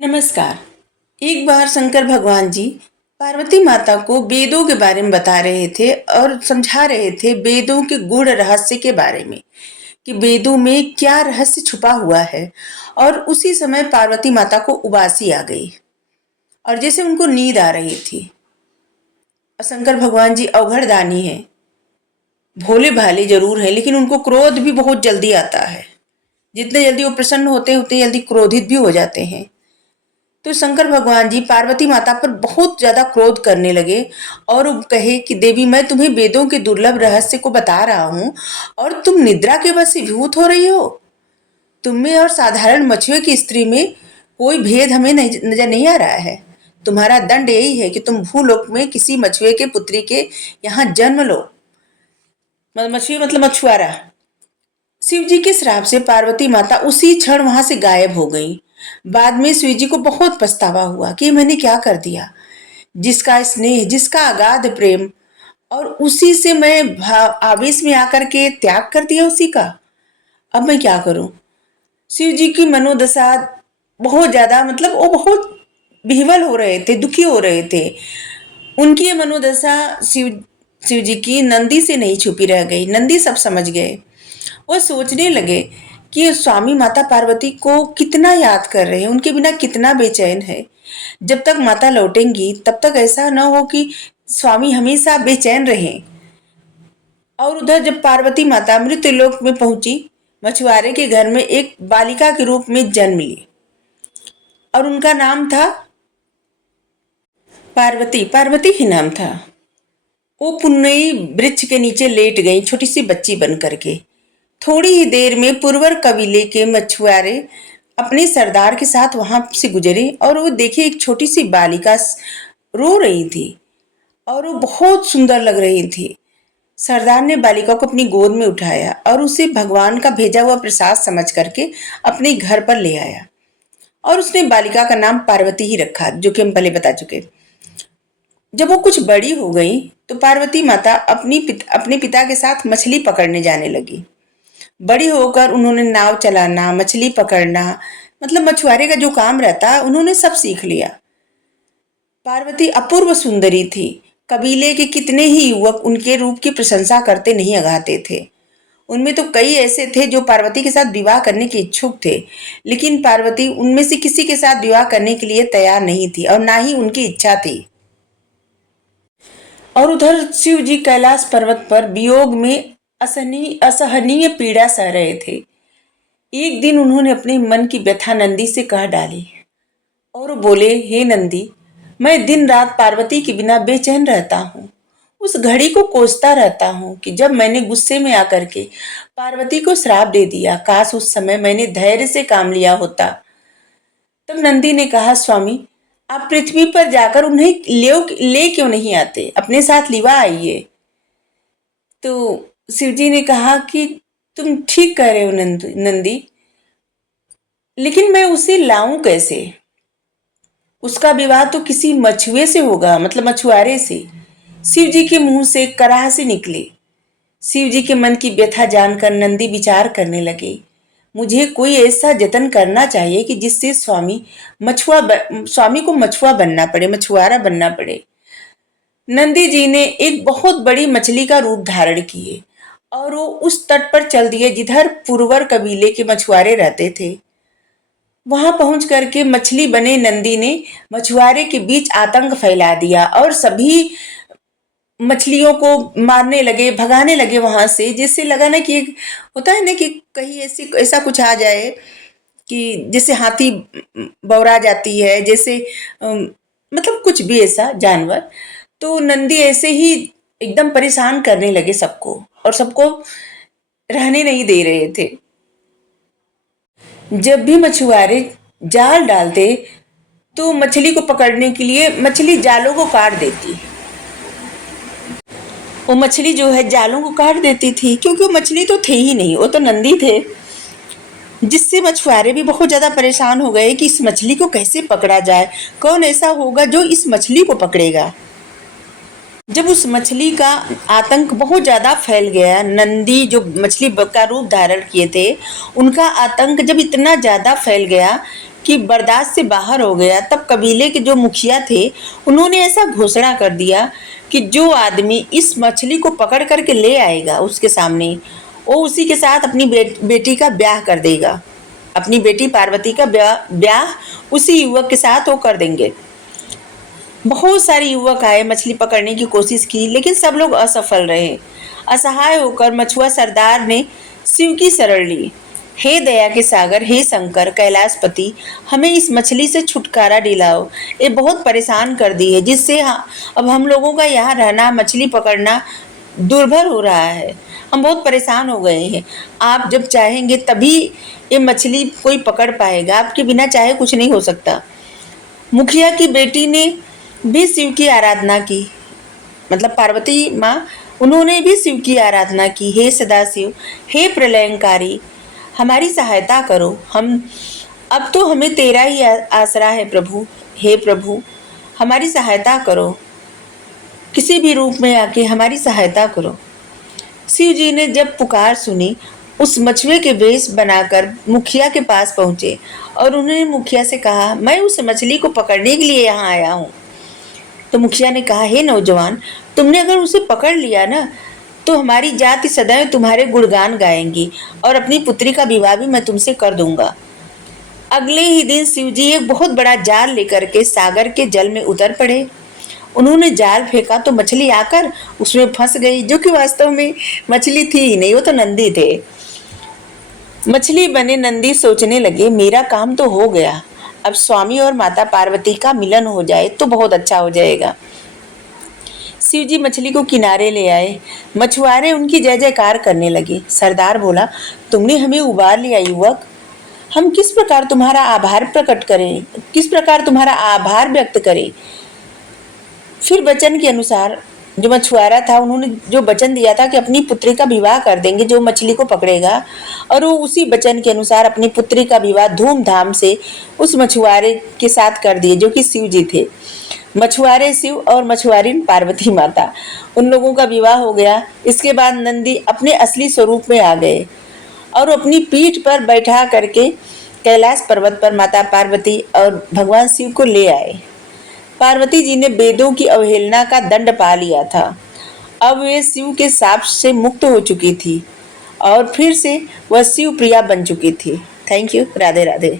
नमस्कार। एक बार शंकर भगवान जी पार्वती माता को वेदों के बारे में बता रहे थे और समझा रहे थे वेदों के गूढ़ रहस्य के बारे में कि वेदों में क्या रहस्य छुपा हुआ है। और उसी समय पार्वती माता को उबासी आ गई और जैसे उनको नींद आ रही थी। और शंकर भगवान जी अवघड़दानी है, भोले भाले जरूर है, लेकिन उनको क्रोध भी बहुत जल्दी आता है। जितने जल्दी वो प्रसन्न होते हैं उतने जल्दी क्रोधित भी हो जाते हैं। तो शंकर भगवान जी पार्वती माता पर बहुत ज्यादा क्रोध करने लगे और वो कहे कि देवी, मैं तुम्हें वेदों के दुर्लभ रहस्य को बता रहा हूँ और तुम निद्रा के वश विभूत हो रही हो। तुम्हें और साधारण मछुए की स्त्री में कोई भेद हमें नजर नहीं आ रहा है। तुम्हारा दंड यही है कि तुम भूलोक में किसी मछुए के पुत्री के यहाँ जन्म लो। मछुए मतलब मछुआरा। शिव जी के श्राप से पार्वती माता उसी क्षण वहां से गायब हो गई। बाद में शिव जी को बहुत पछतावा हुआ कि मैंने क्या कर दिया। जिसका स्नेह, जिसका अगाध प्रेम, और उसी से मैं आवेश में आकर के त्याग कर दिया उसी का। अब मैं क्या करूं। शिव जी की मनोदशा बहुत ज्यादा, मतलब वो बहुत विह्वल हो रहे थे, दुखी हो रहे थे। उनकी ये मनोदशा शिव जी की नंदी से नहीं छुपी रह गई। नंदी सब समझ गए। वो सोचने लगे कि स्वामी माता पार्वती को कितना याद कर रहे हैं, उनके बिना कितना बेचैन है। जब तक माता लौटेंगी तब तक ऐसा न हो कि स्वामी हमेशा बेचैन रहें। और उधर जब पार्वती माता मृत्युलोक में पहुंची, मछुआरे के घर में एक बालिका के रूप में जन्म ली और उनका नाम था पार्वती। पार्वती ही नाम था। वो पुन्नई वृक्ष के नीचे लेट गई, छोटी सी बच्ची बन करके। थोड़ी ही देर में पुरवर कबीले के मछुआरे अपने सरदार के साथ वहां से गुजरे और वो देखे एक छोटी सी बालिका रो रही थी और वो बहुत सुंदर लग रही थी। सरदार ने बालिका को अपनी गोद में उठाया और उसे भगवान का भेजा हुआ प्रसाद समझ करके अपने घर पर ले आया और उसने बालिका का नाम पार्वती ही रखा, जो कि हम पहले बता चुके। जब वो कुछ बड़ी हो गई तो पार्वती माता अपने पिता के साथ मछली पकड़ने जाने लगी। बड़ी होकर उन्होंने नाव चलाना, मछली पकड़ना, मतलब मछुआरे का जो काम रहता उन्होंने सब सीख लिया। पार्वती अपूर्व सुंदरी थी। कबीले के कितने ही युवक उनके रूप की प्रशंसा करते नहीं अघाते थे। उनमें तो कई ऐसे थे जो पार्वती के साथ विवाह करने के इच्छुक थे, लेकिन पार्वती उनमें से किसी के साथ विवाह करने के लिए तैयार नहीं थी और ना ही उनकी इच्छा थी। और उधर शिव जी कैलाश पर्वत पर वियोग में असहनीय पीड़ा सह रहे थे। एक दिन उन्होंने अपने मन की व्यथा नंदी से कह डाली और बोले, हे नंदी, मैं दिन रात पार्वती के बिना बेचैन रहता हूँ। उस घड़ी को कोसता रहता हूँ कि जब मैंने गुस्से में आकर के पार्वती को श्राप दे दिया। काश उस समय मैंने धैर्य से काम लिया होता। तब नंदी ने कहा, स्वामी, आप पृथ्वी पर जाकर उन्हें ले क्यों नहीं आते, अपने साथ लिवा आइए। तो शिवजी ने कहा कि तुम ठीक कह रहे हो नंदी, लेकिन मैं उसे लाऊं कैसे। उसका विवाह तो किसी मछुए से होगा, मतलब मछुआरे से। शिव जी के मुंह से कराह से निकले। शिव जी के मन की व्यथा जानकर नंदी विचार करने लगे, मुझे कोई ऐसा जतन करना चाहिए कि जिससे स्वामी को मछुआ बनना पड़े, मछुआरा बनना पड़े। नंदी जी ने एक बहुत बड़ी मछली का रूप धारण किए और वो उस तट पर चल दिए जिधर पुरवर कबीले के मछुआरे रहते थे। वहां पहुंच करके मछली बने नंदी ने मछुआरे के बीच आतंक फैला दिया और सभी मछलियों को मारने लगे, भगाने लगे वहां से। जिससे लगा ना कि होता है ना कि कहीं ऐसा कुछ आ जाए कि जैसे हाथी बौरा जाती है, जैसे मतलब कुछ भी ऐसा जानवर। तो नंदी ऐसे ही एकदम परेशान करने लगे सबको और सबको रहने नहीं दे रहे थे। जब भी मछुआरे जाल डालते तो मछली को पकड़ने के लिए मछली जालों को काट देती। वो मछली जो है जालों को काट देती थी, क्योंकि वो मछली तो थे ही नहीं, वो तो नंदी थे। जिससे मछुआरे भी बहुत ज्यादा परेशान हो गए कि इस मछली को कैसे पकड़ा जाए, कौन ऐसा होगा जो इस मछली को पकड़ेगा। जब उस मछली का आतंक बहुत ज्यादा फैल गया, नंदी जो मछली का रूप धारण किए थे उनका आतंक जब इतना ज्यादा फैल गया कि बर्दाश्त से बाहर हो गया, तब कबीले के जो मुखिया थे उन्होंने ऐसा घोषणा कर दिया कि जो आदमी इस मछली को पकड़ करके ले आएगा उसके सामने, वो उसी के साथ अपनी बेटी का ब्याह कर देगा। अपनी बेटी पार्वती का ब्याह उसी युवक के साथ वो कर देंगे। बहुत सारे युवक आए, मछली पकड़ने की कोशिश की, लेकिन सब लोग असफल रहे। असहाय होकर मछुआ सरदार ने शिव की शरण ली। हे दया के सागर, हे शंकर कैलाशपति, हमें इस मछली से छुटकारा दिलाओ। ये बहुत परेशान कर दी है, जिससे अब हम लोगों का यहाँ रहना, मछली पकड़ना दुर्भर हो रहा है। हम बहुत परेशान हो गए हैं। आप जब चाहेंगे तभी ये मछली कोई पकड़ पाएगा, आपके बिना चाहे कुछ नहीं हो सकता। मुखिया की बेटी ने भी शिव की आराधना की, मतलब पार्वती माँ, उन्होंने भी शिव की आराधना की। हे सदाशिव, हे प्रलयंकारी, हमारी सहायता करो। अब तो हमें तेरा ही आसरा है प्रभु। हे प्रभु, हमारी सहायता करो, किसी भी रूप में आके हमारी सहायता करो। शिव जी ने जब पुकार सुनी, उस मछुए के वेश बनाकर मुखिया के पास पहुंचे और उन्होंने मुखिया से कहा, मैं उस मछली को पकड़ने के लिए यहाँ आया हूँ। तो मुखिया ने कहा, हे नौजवान, तुमने अगर उसे पकड़ लिया ना, तो हमारी जाति सदैव तुम्हारे गुणगान गाएंगी और अपनी पुत्री का विवाह भी मैं तुमसे कर दूंगा। अगले ही दिन शिवजी एक बहुत बड़ा जाल लेकर के सागर के जल में उतर पड़े। उन्होंने जाल फेंका तो मछली आकर उसमें फंस गई, जो कि वास्तव में मछली थी ही नहीं, वो तो नंदी थे। मछली बने नंदी सोचने लगे, मेरा काम तो हो गया, अब स्वामी और माता पार्वती का मिलन हो जाए तो बहुत अच्छा हो जाएगा। शिव जी मछली को किनारे ले आए। मछुआरे उनकी जय जयकार करने लगे। सरदार बोला, तुमने हमें उबार लिया युवक, हम किस प्रकार तुम्हारा आभार प्रकट करें, किस प्रकार तुम्हारा आभार व्यक्त करें। फिर वचन के अनुसार जो मछुआरा था, उन्होंने जो वचन दिया था कि अपनी पुत्री का विवाह कर देंगे जो मछली को पकड़ेगा, और वो उसी वचन के अनुसार अपनी पुत्री का विवाह धूमधाम से उस मछुआरे के साथ कर दिए, जो कि शिव जी थे। मछुआरे शिव और मछुआरी पार्वती माता, उन लोगों का विवाह हो गया। इसके बाद नंदी अपने असली स्वरूप में आ गए और अपनी पीठ पर बैठा करके कैलाश पर्वत पर माता पार्वती और भगवान शिव को ले आए। पार्वती जी ने वेदों की अवहेलना का दंड पा लिया था। अब वे शिव के शाप से मुक्त हो चुकी थी और फिर से वह शिव प्रिया बन चुकी थी। Thank you. राधे राधे।